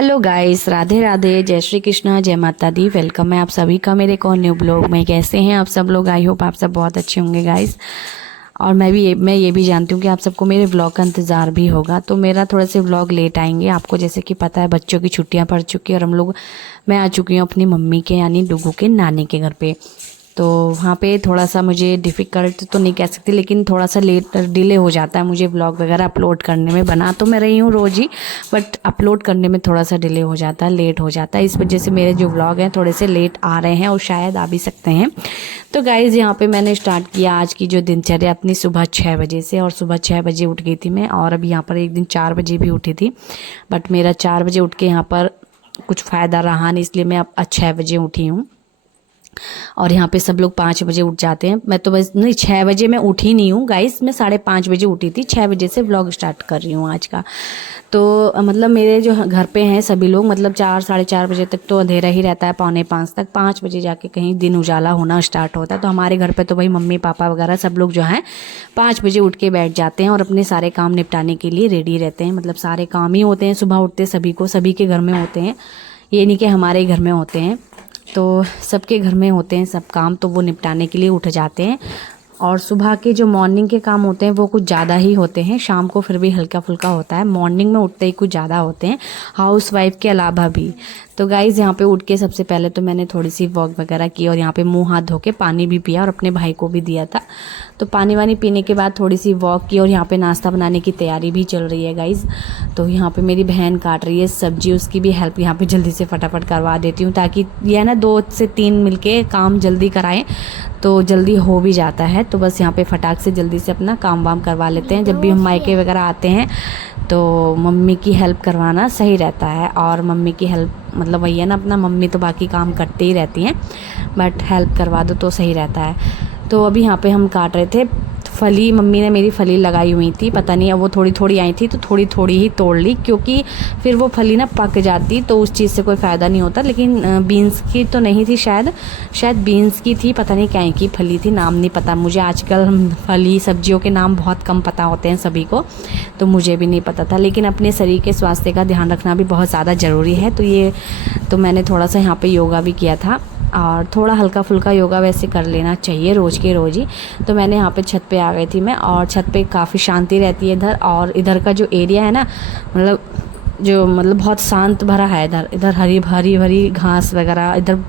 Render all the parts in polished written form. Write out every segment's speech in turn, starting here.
Hello guys, Radhe Radhe, जय श्री कृष्णा, जय माता दी। वेलकम है आप सभी का मेरे को न्यू ब्लॉग में। कैसे हैं आप सब लोग? आई होप आप सब बहुत अच्छे होंगे गाइस। और मैं ये भी जानती हूँ कि आप सबको मेरे ब्लॉग का इंतज़ार भी होगा। तो मेरा थोड़े से ब्लॉग लेट आएंगे। आपको जैसे कि पता है बच्चों की छुट्टियाँ पड़ चुकी हैं और मैं आ चुकी हूँ अपनी मम्मी के यानी डुगू के नानी के घर पे। तो वहाँ पे थोड़ा सा मुझे डिफ़िकल्ट तो नहीं कह सकती, लेकिन थोड़ा सा लेट डिले हो जाता है मुझे व्लॉग वगैरह अपलोड करने में। बना तो मैं रही हूँ रोज़ ही, बट अपलोड करने में थोड़ा सा डिले हो जाता है, लेट हो जाता है। इस वजह से मेरे जो व्लॉग हैं थोड़े से लेट आ रहे हैं और शायद आ भी सकते हैं। तो गाइज़, यहाँ पे मैंने स्टार्ट किया आज की जो दिनचर्या अपनी सुबह 6 बजे से। और सुबह 6 बजे उठ गई थी मैं। और अभी यहाँ पर एक दिन 4 बजे भी उठी थी, बट मेरा 4 बजे उठ के यहाँ पर कुछ फ़ायदा रहा नहीं, इसलिए मैं अब 6 बजे उठी हूँ। और यहाँ पे सब लोग 5 बजे उठ जाते हैं। मैं तो बस नहीं, 6 बजे मैं उठी नहीं हूँ गाइस, मैं 5:30 बजे उठी थी। 6 बजे से व्लॉग स्टार्ट कर रही हूँ आज का। तो मतलब मेरे जो घर पे हैं सभी लोग, मतलब 4 साढ़े 4 बजे तक तो अंधेरा ही रहता है, 4:45 तक। 5 बजे जाके कहीं दिन उजाला होना स्टार्ट होता है। तो हमारे घर पे तो भाई मम्मी पापा वगैरह सब लोग जो हैं 5 बजे उठ के बैठ जाते हैं और अपने सारे काम निपटाने के लिए रेडी रहते हैं। मतलब सारे काम ही होते हैं सुबह उठते सभी को, सभी के घर में होते हैं, ये नहीं कि हमारे घर में होते हैं। तो सबके घर में होते हैं सब काम, तो वो निपटाने के लिए उठ जाते हैं। और सुबह के जो मॉर्निंग के काम होते हैं वो कुछ ज़्यादा ही होते हैं, शाम को फिर भी हल्का फुल्का होता है, मॉर्निंग में उठते ही कुछ ज़्यादा होते हैं, हाउसवाइफ के अलावा भी। तो गाइज़, यहाँ पे उठ के सबसे पहले तो मैंने थोड़ी सी वॉक वगैरह की और यहाँ पे मुंह हाथ धो के पानी भी पिया और अपने भाई को भी दिया था। तो पानी वानी पीने के बाद थोड़ी सी वॉक की और यहाँ पे नाश्ता बनाने की तैयारी भी चल रही है गाइज़। तो यहाँ पे मेरी बहन काट रही है सब्जी, उसकी भी हेल्प यहाँ पे जल्दी से फटाफट करवा देती हूँ, ताकि ये ना 2 से 3 मिलके काम जल्दी कराएं तो जल्दी हो भी जाता है। तो बस यहाँ पे फटाक से जल्दी से अपना काम वाम करवा लेते हैं। जब भी हम मायके वगैरह आते हैं तो मम्मी की हेल्प करवाना सही रहता है। और मम्मी की हेल्प मतलब वही है ना, अपना मम्मी तो बाकी काम करते ही रहती हैं, बट हेल्प करवा दो तो सही रहता है। तो अभी यहाँ पे हम काट रहे थे फली। मम्मी ने मेरी फली लगाई हुई थी, पता नहीं अब वो थोड़ी थोड़ी आई थी तो थोड़ी थोड़ी ही तोड़ ली, क्योंकि फिर वो फली ना पक जाती तो उस चीज़ से कोई फ़ायदा नहीं होता। लेकिन बीन्स की तो नहीं थी, शायद बीन्स की थी, पता नहीं क्या की फली थी, नाम नहीं पता मुझे। आजकल फली सब्जियों के नाम बहुत कम पता होते हैं सभी को, तो मुझे भी नहीं पता था। लेकिन अपने शरीर के स्वास्थ्य का ध्यान रखना भी बहुत ज़्यादा ज़रूरी है। तो मैंने थोड़ा सा यहाँ पर योगा भी किया था, और थोड़ा हल्का फुल्का योगा वैसे कर लेना चाहिए रोज़ के रोज़ ही। तो मैंने यहाँ पे छत पे आ गई थी मैं, और छत पे काफ़ी शांति रहती है इधर। और इधर का जो एरिया है ना, मतलब बहुत शांत भरा है। इधर हरी भरी घास वगैरह, इधर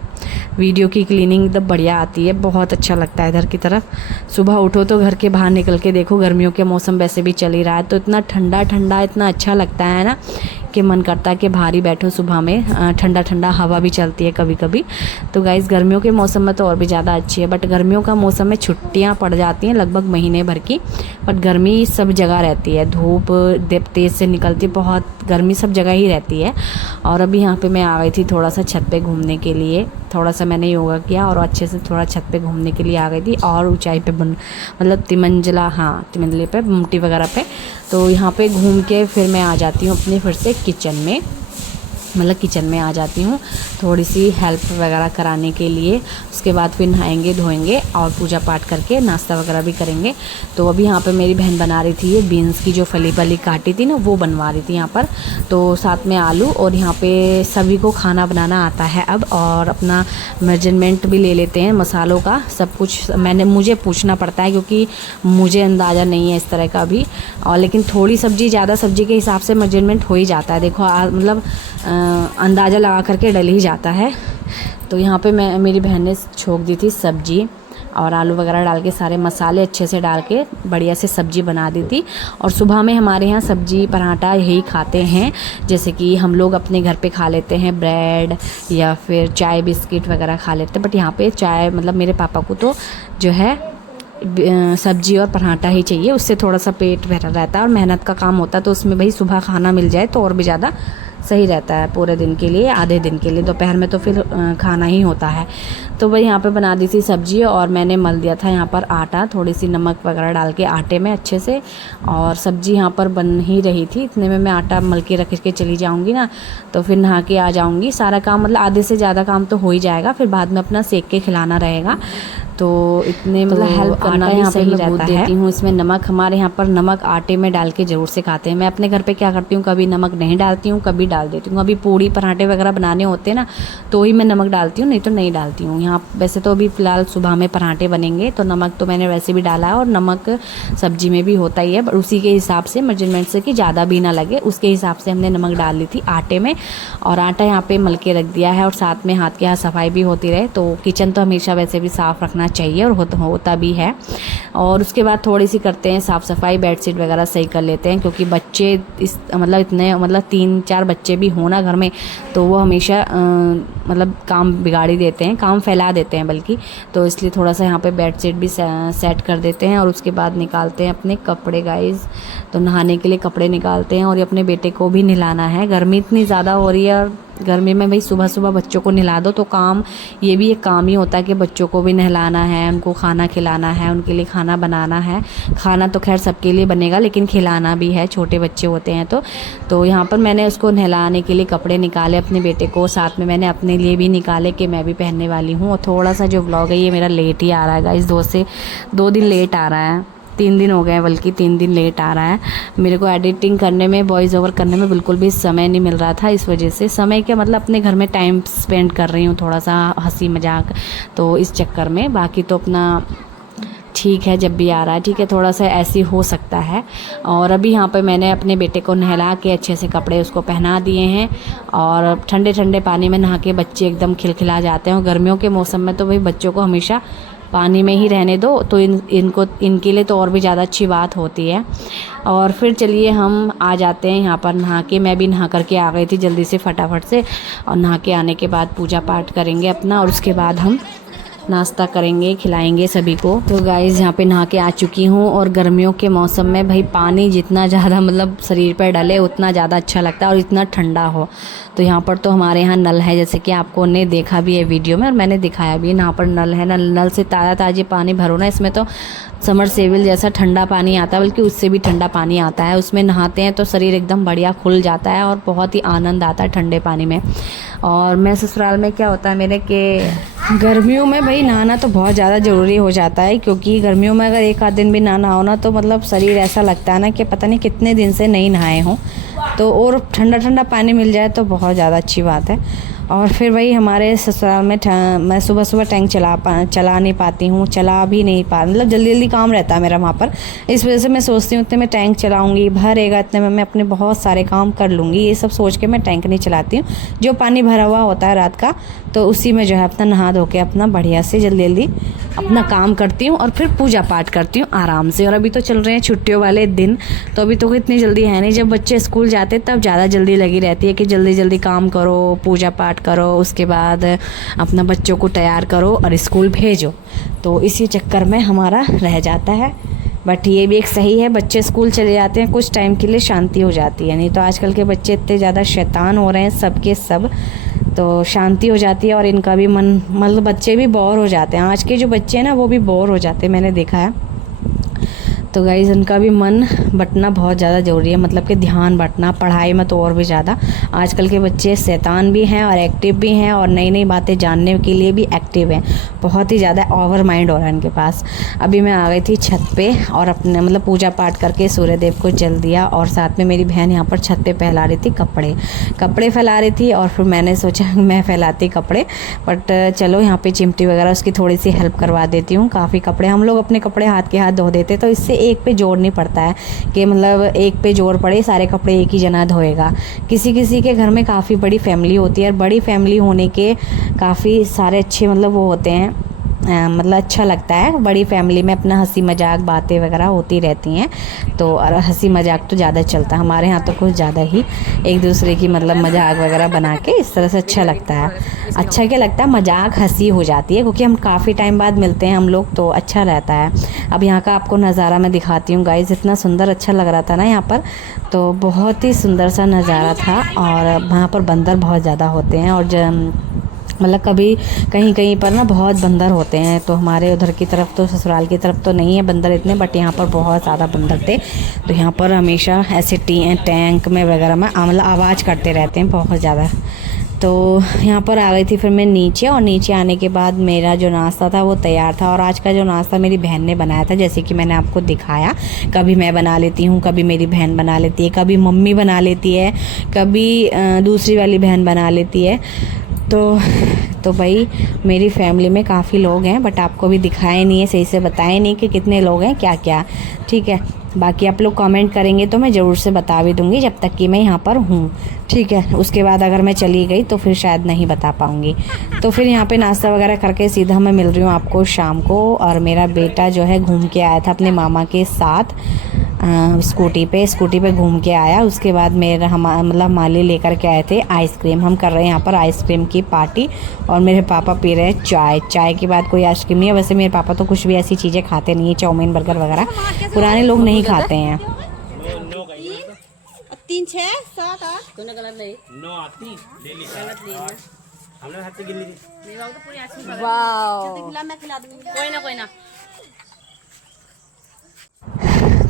वीडियो की क्लीनिंग एकदम बढ़िया आती है, बहुत अच्छा लगता है इधर की तरफ। सुबह उठो तो घर के बाहर निकल के देखो, गर्मियों के मौसम वैसे भी चल ही रहा है, तो इतना ठंडा ठंडा इतना अच्छा लगता है ना कि मन करता है कि बाहर ही बैठो। सुबह में ठंडा ठंडा हवा भी चलती है कभी कभी। तो गाइस, गर्मियों के मौसम में तो और भी ज़्यादा अच्छी है, बट गर्मियों का मौसम में छुट्टियाँ पड़ जाती हैं लगभग महीने भर की, बट गर्मी सब जगह रहती है, धूप तेज़ से निकलती है, बहुत गर्मी सब जगह ही रहती है। और अभी यहाँ पे मैं आ गई थी थोड़ा सा छत पे घूमने के लिए, थोड़ा सा मैंने योगा किया और अच्छे से थोड़ा छत पे घूमने के लिए आ गई थी। और ऊंचाई पे मतलब तिमंजले पे मुमटी वगैरह पे। तो यहाँ पे घूम के फिर मैं आ जाती हूँ अपने फिर से किचन में आ जाती हूँ थोड़ी सी हेल्प वगैरह कराने के लिए। उसके बाद फिर नहाएंगे धोएंगे और पूजा पाठ करके नाश्ता वगैरह भी करेंगे। तो अभी यहाँ पे मेरी बहन बना रही थी ये बीन्स की जो फली काटी थी ना, वो बनवा रही थी यहाँ पर। तो साथ में आलू, और यहाँ पे सभी को खाना बनाना आता है अब, और अपना मेजरमेंट भी ले लेते हैं मसालों का, सब कुछ मुझे पूछना पड़ता है, क्योंकि मुझे अंदाज़ा नहीं है इस तरह का भी। और लेकिन थोड़ी सब्जी ज़्यादा सब्जी के हिसाब से मेजरमेंट हो ही जाता है। देखो मतलब अंदाज़ा लगा करके डल ही जाता है। तो यहाँ पे मेरी बहन ने छोंक दी थी सब्जी, और आलू वगैरह डाल के सारे मसाले अच्छे से डाल के बढ़िया से सब्जी बना दी थी। और सुबह में हमारे यहाँ सब्जी पराठा यही खाते हैं, जैसे कि हम लोग अपने घर पे खा लेते हैं ब्रेड या फिर चाय बिस्किट वगैरह खा लेते हैं, बट यहाँ पे चाय मतलब मेरे पापा को तो जो है सब्जी और पराठा ही चाहिए, उससे थोड़ा सा पेट भरा रहता है और मेहनत का काम होता है। तो उसमें भाई सुबह खाना मिल जाए तो और भी ज़्यादा सही रहता है, पूरे दिन के लिए, आधे दिन के लिए। दोपहर में तो फिर खाना ही होता है। तो वही यहाँ पे बना दी थी सब्जी और मैंने मल दिया था यहाँ पर आटा, थोड़ी सी नमक वगैरह डाल के आटे में अच्छे से, और सब्जी यहाँ पर बन ही रही थी। इतने में मैं आटा मल के रख के चली जाऊँगी ना, तो फिर नहा के आ जाऊँगी। सारा काम मतलब आधे से ज़्यादा काम तो हो ही जाएगा, फिर बाद में अपना सेक के खिलाना रहेगा। तो इतने मतलब हेल्प करना भी सही रहता है। देती हूँ इसमें नमक, हमारे यहाँ पर नमक आटे में डाल के ज़रूर से खाते हैं। मैं अपने घर पे क्या करती हूँ, कभी नमक नहीं डालती हूँ, कभी डाल देती हूँ। अभी पूड़ी पराठे वगैरह बनाने होते हैं ना, तो ही मैं नमक डालती हूँ, नहीं तो नहीं डालती हूँ। यहाँ वैसे तो अभी फ़िलहाल सुबह में पराठे बनेंगे, तो नमक तो मैंने वैसे भी डाला है, और नमक सब्जी में भी होता ही है, पर उसी के हिसाब से मेजरमेंट से कि ज़्यादा भी ना लगे, उसके हिसाब से हमने नमक डाल ली थी आटे में। और आटा यहाँ पे मल के रख दिया है, और साथ में हाथ के हाथ सफाई भी होती रहे। तो किचन तो हमेशा वैसे भी साफ़ रखना चाहिए, और होता भी है। और उसके बाद थोड़ी सी करते हैं साफ़ सफाई, बेडशीट वगैरह सही कर लेते हैं, क्योंकि बच्चे इस मतलब इतने मतलब 3-4 बच्चे भी हो ना घर में, तो वो हमेशा मतलब काम बिगाड़ी देते हैं, काम फैला देते हैं बल्कि। तो इसलिए थोड़ा सा यहाँ पे बेडशीट भी सेट कर देते हैं। और उसके बाद निकालते हैं अपने कपड़े गाइस। तो नहाने के लिए कपड़े निकालते हैं, और ये अपने बेटे को भी नहलाना है। गर्मी इतनी ज़्यादा हो रही है, और गर्मी में भाई सुबह सुबह बच्चों को नहला दो तो काम, ये भी एक काम ही होता है कि बच्चों को भी नहलाना है, उनको खाना खिलाना है, उनके लिए खाना बनाना है। खाना तो खैर सबके लिए बनेगा, लेकिन खिलाना भी है, छोटे बच्चे होते हैं तो यहाँ पर मैंने उसको नहलाने के लिए कपड़े निकाले अपने बेटे को, साथ में मैंने अपने लिए भी निकाले कि मैं भी पहनने वाली हूँ। और थोड़ा सा जो व्लॉग है ये मेरा लेट ही आ रहा है गाइस, 2 दिन लेट आ रहा है, 3 दिन हो गए हैं, बल्कि 3 दिन लेट आ रहा है। मेरे को एडिटिंग करने में, वॉइस ओवर करने में बिल्कुल भी समय नहीं मिल रहा था। इस वजह से समय के मतलब अपने घर में टाइम स्पेंड कर रही हूँ, थोड़ा सा हंसी मजाक, तो इस चक्कर में। बाकी तो अपना ठीक है, जब भी आ रहा है ठीक है, थोड़ा सा ऐसी हो सकता है। और अभी यहाँ पे मैंने अपने बेटे को नहला के अच्छे से कपड़े उसको पहना दिए हैं, और ठंडे ठंडे पानी में नहा के बच्चे एकदम खिलखिला जाते हैं। और गर्मियों के मौसम में तो भाई बच्चों को हमेशा पानी में ही रहने दो, तो इनके लिए तो और भी ज़्यादा अच्छी बात होती है। और फिर चलिए हम आ जाते हैं यहाँ पर नहा के। मैं भी नहा करके आ गई थी जल्दी से फटाफट से, और नहा के आने के बाद पूजा पाठ करेंगे अपना, और उसके बाद हम नाश्ता करेंगे, खिलाएंगे सभी को। तो गाइज़ यहाँ पे नहा के आ चुकी हूँ। और गर्मियों के मौसम में भाई पानी जितना ज़्यादा मतलब शरीर पर डले उतना ज़्यादा अच्छा लगता है, और इतना ठंडा हो। तो यहाँ पर तो हमारे यहाँ नल है, जैसे कि आपको ने देखा भी है वीडियो में, और मैंने दिखाया भी, यहाँ पर नल है। नल से ताज़ा पानी भरो ना, इसमें तो समर सेविल जैसा ठंडा पानी आता है, बल्कि उससे भी ठंडा पानी आता है। उसमें नहाते हैं तो शरीर एकदम बढ़िया खुल जाता है, और बहुत ही आनंद आता है ठंडे पानी में। और मैं ससुराल में क्या होता है मेरे कि गर्मियों में भाई नहाना तो बहुत ज़्यादा ज़रूरी हो जाता है, क्योंकि गर्मियों में अगर एक आध दिन भी ना नहाओ ना, तो मतलब शरीर ऐसा लगता है ना कि पता नहीं कितने दिन से नहीं नहाए हों। तो और ठंडा ठंडा पानी मिल जाए तो बहुत ज़्यादा अच्छी बात है। और फिर वही हमारे ससुराल में मैं सुबह सुबह टैंक चला नहीं पाती हूँ, चला भी नहीं पा, मतलब जल्दी जल्दी काम रहता है मेरा वहाँ पर। इस वजह से मैं सोचती हूँ इतने में टैंक चलाऊँगी, भरेगा इतने में मैं अपने बहुत सारे काम कर लूँगी, ये सब सोच के मैं टैंक नहीं चलाती हूँ। जो पानी भरा हुआ होता है रात का, तो उसी में जो है अपना नहा धो के अपना बढ़िया से जल्दी जल्दी अपना काम करती हूँ, और फिर पूजा पाठ करती हूँ आराम से। और अभी तो चल रहे हैं छुट्टियों वाले दिन, तो अभी तो इतनी जल्दी है नहीं। जब बच्चे स्कूल जाते तब ज़्यादा जल्दी लगी रहती है कि जल्दी जल्दी काम करो, पूजा पाठ करो, उसके बाद अपना बच्चों को तैयार करो और स्कूल भेजो। तो इसी चक्कर में हमारा रह जाता है। बट ये भी एक सही है, बच्चे स्कूल चले जाते हैं, कुछ टाइम के लिए शांति हो जाती है। नहीं तो आजकल के बच्चे इतने ज़्यादा शैतान हो रहे हैं सबके सब, तो शांति हो जाती है, और इनका भी मन, मतलब बच्चे भी बोर हो जाते हैं। आज के जो बच्चे हैं ना वो भी बोर हो जाते हैं, मैंने देखा है। तो गाइज़ उनका भी मन बटना बहुत ज़्यादा ज़रूरी है, मतलब कि ध्यान बटना पढ़ाई में तो और भी ज़्यादा। आजकल के बच्चे शैतान भी हैं और एक्टिव भी हैं, और नई नई बातें जानने के लिए भी एक्टिव हैं, बहुत ही ज़्यादा ओवर माइंड हो रहा है इनके पास। अभी मैं आ गई थी छत पे, और अपने मतलब पूजा पाठ करके सूर्य देव को जल दिया, और साथ में मेरी बहन यहाँ पर छत पे फैला रही थी कपड़े फैला रही थी। और फिर मैंने सोचा मैं फैलाती कपड़े, बट चलो यहाँ पे चिमटी वगैरह उसकी थोड़ी सी हेल्प करवा देती हूँ। काफ़ी कपड़े हम लोग अपने कपड़े हाथ के हाथ धो देते, तो इससे एक पे जोर नहीं पड़ता है कि मतलब एक पे जोर पड़े सारे कपड़े एक ही जना धोएगा। किसी किसी के घर में काफ़ी बड़ी फैमिली होती है, और बड़ी फैमिली होने के काफ़ी सारे अच्छे मतलब वो होते हैं, मतलब अच्छा लगता है। बड़ी फैमिली में अपना हंसी मजाक बातें वगैरह होती रहती हैं, तो और हंसी मजाक तो ज़्यादा चलता है हमारे यहाँ, तो कुछ ज़्यादा ही एक दूसरे की मतलब मजाक वगैरह बना के इस तरह से अच्छा लगता है। अच्छा क्या लगता है, मजाक हंसी हो जाती है, क्योंकि हम काफ़ी टाइम बाद मिलते हैं हम लोग, तो अच्छा रहता है। अब यहाँ का आपको नज़ारा मैं दिखाती हूँ गाइस, इतना सुंदर अच्छा लग रहा था ना यहाँ पर, तो बहुत ही सुंदर सा नज़ारा था। और वहाँ पर बंदर बहुत ज़्यादा होते हैं, और मतलब कभी कहीं कहीं पर ना बहुत बंदर होते हैं, तो हमारे उधर की तरफ तो ससुराल की तरफ तो नहीं है बंदर इतने, बट यहाँ पर बहुत ज़्यादा बंदर थे। तो यहाँ पर हमेशा ऐसे टैंक में वगैरह में मतलब आवाज़ करते रहते हैं बहुत ज़्यादा। तो यहाँ पर आ गई थी फिर मैं नीचे, और नीचे आने के बाद मेरा जो नाश्ता था वो तैयार था। और आज का जो नाश्ता मेरी बहन ने बनाया था, जैसे कि मैंने आपको दिखाया। कभी मैं बना लेती हूँ, कभी मेरी बहन बना लेती है, कभी मम्मी बना लेती है, कभी दूसरी वाली बहन बना लेती है। तो भाई मेरी फैमिली में काफ़ी लोग हैं, बट आपको भी दिखाए नहीं है, सही से बताए नहीं कि कितने लोग हैं क्या क्या। ठीक है, बाकी आप लोग कमेंट करेंगे तो मैं ज़रूर से बता भी दूँगी, जब तक कि मैं यहाँ पर हूँ। ठीक है, उसके बाद अगर मैं चली गई तो फिर शायद नहीं बता पाऊँगी। तो फिर यहाँ पे नाश्ता वगैरह करके सीधा मैं मिल रही हूँ आपको शाम को। और मेरा बेटा जो है घूम के आया था अपने मामा के साथ, स्कूटी पे घूम के आया। उसके बाद मेरा मतलब माली लेकर के आए थे आइसक्रीम। हम कर रहे हैं यहाँ पर आइसक्रीम की पार्टी, और मेरे पापा पी रहे हैं चाय। चाय के बाद कोई आइसक्रीम नहीं है। वैसे मेरे पापा तो कुछ भी ऐसी चीज़ें खाते नहीं है, चाउमीन बर्गर वगैरह पुराने लोग नहीं खाते हैं। 3 6 7 8 तूने गलत नहीं 9 आती ले ली गलत नहीं है। हमने हाथ से गिन ली थी। मेरे बाबू तो पूरी आइसक्रीम खा वाओ खिला मैं खिला दूंगी। कोई ना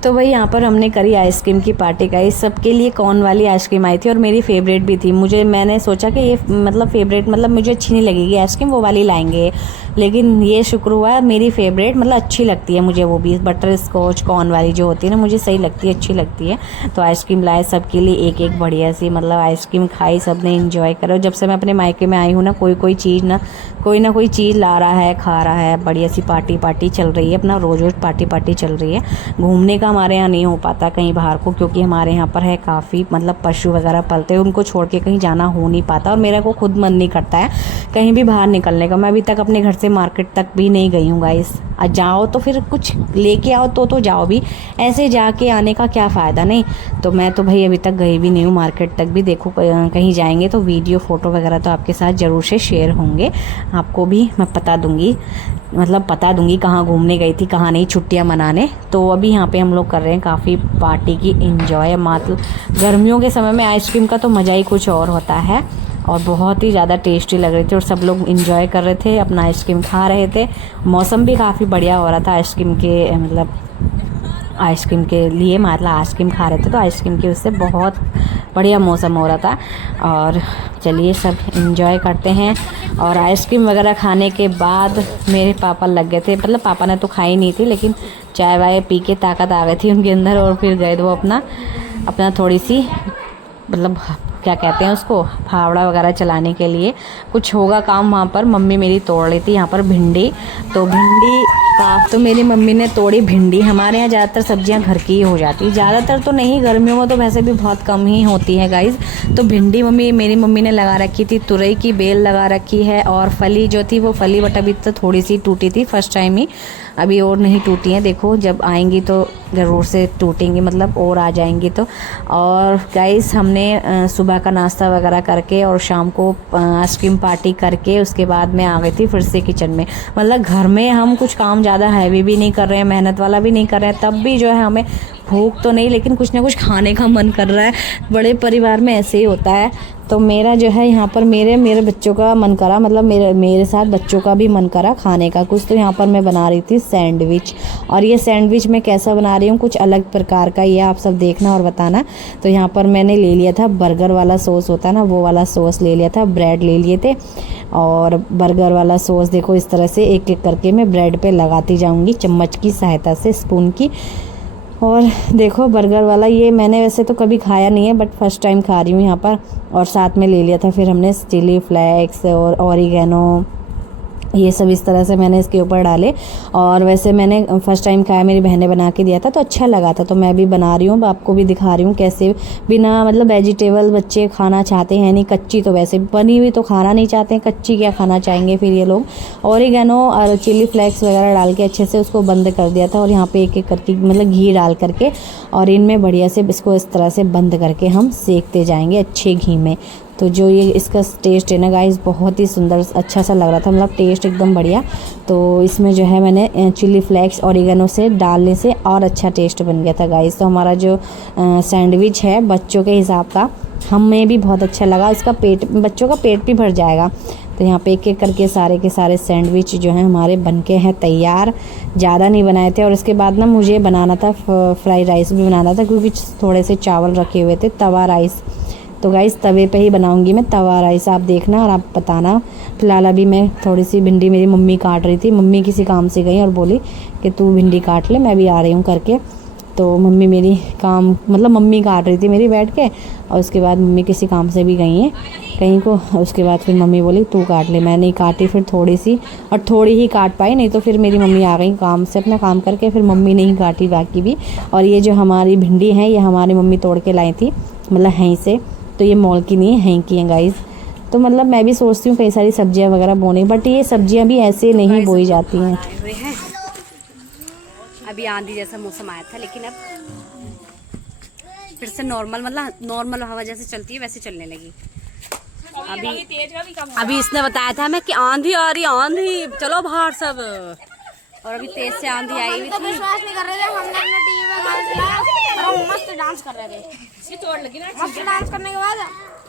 तो भाई यहाँ पर हमने करी आइसक्रीम की पार्टी का। इस सबके लिए कौन वाली आइसक्रीम आई थी, और मेरी फेवरेट भी थी। मैंने सोचा कि ये मतलब फेवरेट मतलब मुझे अच्छी नहीं लगेगी आइसक्रीम, वो वाली लाएंगे, लेकिन ये शुक्र हुआ मेरी फेवरेट मतलब अच्छी लगती है मुझे, वो भी बटर स्कॉच कॉर्न वाली जो होती है ना, मुझे सही लगती है, अच्छी लगती है। तो आइसक्रीम लाए सबके लिए एक एक बढ़िया सी, मतलब आइसक्रीम खाई, सब ने इंजॉय करो। जब से मैं अपने मायके में आई हूँ ना, कोई चीज़ ना कोई चीज़ ला रहा है, खा रहा है, बढ़िया सी पार्टी चल रही है, अपना रोज़ पार्टी चल रही है। घूमने का हमारे यहाँ नहीं हो पाता कहीं बाहर को, क्योंकि हमारे यहाँ पर है काफ़ी मतलब पशु वगैरह पलते हैं, उनको छोड़ के कहीं जाना हो नहीं पाता। और मेरा को खुद मन नहीं करता है कहीं भी बाहर निकलने का। मैं अभी तक अपने घर से मार्केट तक भी नहीं गई हूँ गाइस। जाओ तो फिर कुछ लेके आओ तो जाओ भी, ऐसे जाके आने का क्या फ़ायदा। नहीं तो मैं तो भाई अभी तक गई भी नहीं हूँ मार्केट तक भी। देखो कहीं जाएंगे तो वीडियो फ़ोटो वगैरह तो आपके साथ ज़रूर से शेयर होंगे, आपको भी मैं बता दूंगी कहाँ घूमने गई थी कहाँ नहीं, छुट्टियाँ मनाने। तो अभी यहाँ पे हम लोग कर रहे हैं काफ़ी पार्टी की इंजॉय। मतलब गर्मियों के समय में आइसक्रीम का तो मज़ा ही कुछ और होता है, और बहुत ही ज़्यादा टेस्टी लग रही थी, और सब लोग इंजॉय कर रहे थे, अपना आइसक्रीम खा रहे थे। मौसम भी काफ़ी बढ़िया हो रहा था आइसक्रीम के, मतलब आइसक्रीम के लिए, मतलब आइसक्रीम खा रहे थे तो आइसक्रीम के उससे बहुत बढ़िया मौसम हो रहा था। और चलिए सब इंजॉय करते हैं। और आइसक्रीम वगैरह खाने के बाद मेरे पापा लग गए थे, मतलब पापा ने तो खाई नहीं थी, लेकिन चाय वाय पी के ताकत आ गई थी उनके अंदर, और फिर गए वो अपना थोड़ी सी मतलब क्या कहते हैं उसको, फावड़ा वगैरह चलाने के लिए। कुछ होगा काम वहाँ पर। मम्मी मेरी तोड़ रही थी यहाँ पर भिंडी, तो मेरी मम्मी ने तोड़ी भिंडी। हमारे यहाँ ज़्यादातर सब्जियाँ घर की ही हो जाती, ज़्यादातर तो नहीं, गर्मियों में तो वैसे भी बहुत कम ही होती है गाइज़। तो भिंडी मेरी मम्मी ने लगा रखी थी, तुरई की बेल लगा रखी है, और फली जो थी वो फली बट अभी तो थोड़ी सी टूटी थी फर्स्ट टाइम ही, अभी और नहीं टूटी हैं। देखो जब आएंगी तो ज़रूर से टूटेंगी, मतलब और आ जाएंगी तो। और गाइस हमने सुबह का नाश्ता वगैरह करके और शाम को आइसक्रीम पार्टी करके उसके बाद मैं आ गई थी फिर से किचन में। मतलब घर में हम कुछ काम ज़्यादा हैवी भी नहीं कर रहे हैं, मेहनत वाला भी नहीं कर रहे हैं, तब भी जो है हमें भूख तो नहीं लेकिन कुछ ना कुछ खाने का मन कर रहा है। बड़े परिवार में ऐसे ही होता है। तो मेरा जो है यहाँ पर मेरे बच्चों का मन करा, मतलब मेरे साथ बच्चों का भी मन करा खाने का कुछ। तो यहाँ पर मैं बना रही थी सैंडविच, और ये सैंडविच मैं कैसा बना रही हूँ कुछ अलग प्रकार का, ये आप सब देखना और बताना। तो यहाँ पर मैंने ले लिया था बर्गर वाला सॉस होता है ना, वो वाला सॉस ले लिया था, ब्रेड ले लिए थे, और बर्गर वाला सॉस देखो इस तरह से एक एक करके मैं ब्रेड पे लगाती जाऊँगी चम्मच की सहायता से, स्पून की। और देखो बर्गर वाला ये मैंने वैसे तो कभी खाया नहीं है बट फर्स्ट टाइम खा रही हूँ यहाँ पर। और साथ में ले लिया था फिर हमने चिली फ्लेक्स और ऑरिगेनो, ये सब इस तरह से मैंने इसके ऊपर डाले। और वैसे मैंने फर्स्ट टाइम खाया, मेरी बहन ने बना के दिया था तो अच्छा लगा था, तो मैं भी बना रही हूँ, आपको भी दिखा रही हूँ कैसे बिना मतलब वेजिटेबल बच्चे खाना चाहते हैं नहीं, कच्ची तो वैसे बनी हुई तो खाना नहीं चाहते हैं, कच्ची क्या खाना चाहेंगे फिर ये लोग। ऑरिगेनो और चिली फ्लेक्स वगैरह डाल के अच्छे से उसको बंद कर दिया था, और यहाँ पर एक एक करके मतलब घी डाल करके और इनमें बढ़िया से इसको इस तरह से बंद करके हम सेकते जाएंगे अच्छे घी में। तो जो ये इसका टेस्ट है ना गाइस बहुत ही सुंदर अच्छा सा लग रहा था, मतलब टेस्ट एकदम बढ़िया। तो इसमें जो है मैंने चिली फ्लेक्स ऑरिगेनो से डालने से और अच्छा टेस्ट बन गया था गाइस। तो हमारा जो सैंडविच है बच्चों के हिसाब का हमें भी बहुत अच्छा लगा, इसका पेट बच्चों का पेट भी भर जाएगा। तो तो यहाँ पे एक एक करके सारे के सारे सैंडविच जो हैं हमारे बनके हैं तैयार। ज़्यादा नहीं बनाए थे। और उसके बाद ना मुझे बनाना था फ्राई राइस भी बनाना था, क्योंकि थोड़े से चावल रखे हुए थे। तवा राइस, तो गाइस तवे पे ही बनाऊंगी मैं तवा राइस, आप देखना और आप बताना। फिलहाल अभी मैं थोड़ी सी भिंडी मेरी मम्मी काट रही थी। मम्मी किसी काम से गई और बोली कि तू भिंडी काट ले, मैं भी आ रही हूँ करके। तो मम्मी मेरी काम मतलब मम्मी काट रही थी मेरी बैठ के, और उसके बाद मम्मी किसी काम से भी गई हैं कहीं को। उसके बाद फिर मम्मी बोली तू काट ले, मैं नहीं काटी फिर थोड़ी सी, और थोड़ी ही काट पाई, नहीं तो फिर मेरी मम्मी आ गई काम से अपना काम करके, फिर मम्मी नहीं काटी बाकी भी। और ये जो हमारी भिंडी है ये हमारी मम्मी तोड़ के लाई थी, मतलब यहीं से, तो ये मॉल की नहीं है, यहीं की है गाइस। तो मतलब मैं भी सोचती हूँ कई सारी सब्जियाँ वगैरह बोने, बट ये सब्जियाँ भी ऐसे नहीं बोई जाती हैं। अभी आंधी जैसा मौसम आया था, लेकिन अब फिर से नॉर्मल, मतलब नॉर्मल हवा जैसे चलती है वैसे चलने लगी। अभी इसने बताया था मैं कि आंधी आ रही, आंधी चलो बाहर सब, और अभी तेज से आंधी आई हुई थी। विश्वास नहीं कर रहे थे, हमने अपने टीवी में गाना चलाया और हम मस्त डांस कर रहे थे। मस्त डांस करने के बाद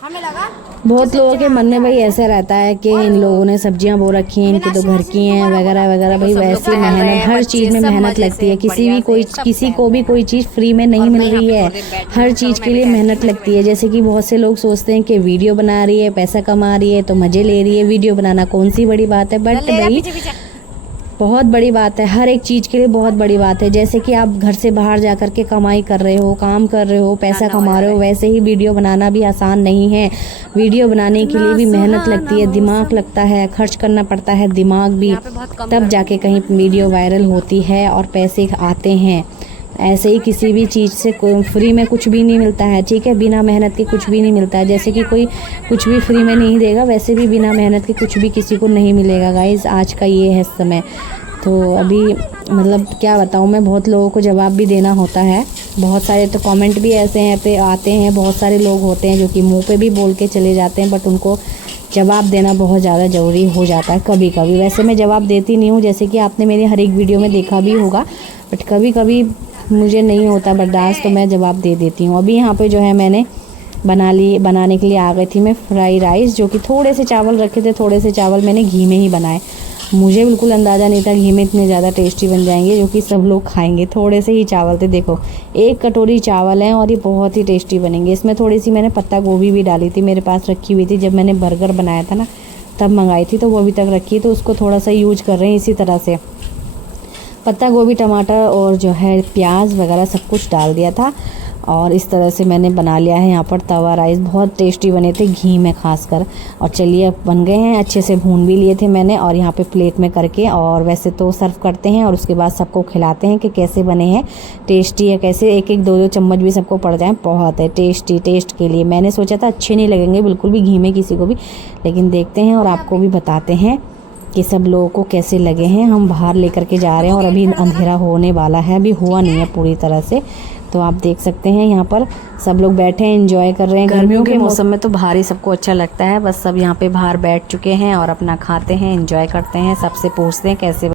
हमें लगा, बहुत लोगों के मन में भाई ऐसा रहता है कि इन लोगों ने सब्जियां बो रखी हैं, इनकी तो घर की हैं वगैरह वगैरह। भाई वैसे मेहनत, हर चीज़ में मेहनत लगती है। किसी को भी कोई चीज़ फ्री में नहीं मिल रही है, हर चीज़ के लिए मेहनत लगती है। जैसे कि बहुत से लोग सोचते हैं कि वीडियो बना रही है, पैसा कमा रही है, तो मज़े ले रही है। वीडियो बनाना कौन सी बड़ी बात है, बट भाई बहुत बड़ी बात है, हर एक चीज़ के लिए बहुत बड़ी बात है। जैसे कि आप घर से बाहर जा कर के कमाई कर रहे हो, काम कर रहे हो, पैसा कमा रहे हो, वैसे ही वीडियो बनाना भी आसान नहीं है। वीडियो बनाने के लिए भी मेहनत लगती है, दिमाग लगता है, खर्च करना पड़ता है दिमाग भी, तब जाके कहीं वीडियो वायरल होती है और पैसे आते हैं। ऐसे ही किसी भी चीज़ से फ्री में कुछ भी नहीं मिलता है, ठीक है, बिना मेहनत के कुछ भी नहीं मिलता है। जैसे कि कोई कुछ भी फ्री में नहीं देगा, वैसे भी बिना मेहनत के कुछ भी किसी को नहीं मिलेगा गाइस, आज का ये है समय। तो अभी मतलब क्या बताऊँ मैं, बहुत लोगों को जवाब भी देना होता है। बहुत सारे तो कमेंट भी ऐसे हैं पे आते हैं, बहुत सारे लोग होते हैं जो कि मुंह पे भी बोल के चले जाते हैं, बट उनको जवाब देना बहुत ज़्यादा ज़रूरी हो जाता है कभी कभी। वैसे मैं जवाब देती नहीं हूँ, जैसे कि आपने मेरी हर एक वीडियो में देखा भी होगा, बट कभी कभी मुझे नहीं होता बर्दाश्त, तो मैं जवाब दे देती हूँ। अभी यहाँ पे जो है मैंने बनाने के लिए आ गई थी मैं फ्राई राइस, जो कि थोड़े से चावल रखे थे, थोड़े से चावल मैंने घी में ही बनाए। मुझे बिल्कुल अंदाज़ा नहीं था घी में इतने ज़्यादा टेस्टी बन जाएंगे, जो कि सब लोग खाएंगे। थोड़े से ही चावल थे, देखो 1 कटोरी चावल हैं और ये बहुत ही टेस्टी बनेंगे। इसमें थोड़ी सी मैंने पत्ता गोभी भी डाली थी, मेरे पास रखी हुई थी, जब मैंने बर्गर बनाया था ना तब मंगाई थी, तो वो अभी तक रखी है, तो उसको थोड़ा सा यूज कर रहे हैं। इसी तरह से पत्ता गोभी, टमाटर और जो है प्याज वगैरह सब कुछ डाल दिया था, और इस तरह से मैंने बना लिया है यहाँ पर तवा राइस। बहुत टेस्टी बने थे घी में खासकर। और चलिए अब बन गए हैं, अच्छे से भून भी लिए थे मैंने, और यहाँ पे प्लेट में करके, और वैसे तो सर्व करते हैं और उसके बाद सबको खिलाते हैं कि कैसे बने हैं, टेस्टी है कैसे। 1-1, 2-2 चम्मच भी सबको पड़ जाए बहुत है टेस्टी। टेस्ट के लिए मैंने सोचा था अच्छे नहीं लगेंगे बिल्कुल भी घी में किसी को भी, लेकिन देखते हैं और आपको भी बताते हैं कि सब लोगों को कैसे लगे हैं। हम बाहर लेकर के जा रहे हैं और अभी अंधेरा होने वाला है, अभी हुआ नहीं है पूरी तरह से। तो आप देख सकते हैं यहाँ पर सब लोग बैठे हैं, एंजॉय कर रहे हैं। गर्मियों के मौसम में तो बाहर ही सबको अच्छा लगता है। बस सब यहाँ पे बाहर बैठ चुके हैं और अपना खाते हैं, एंजॉय करते हैं, सबसे पूछते हैं कैसे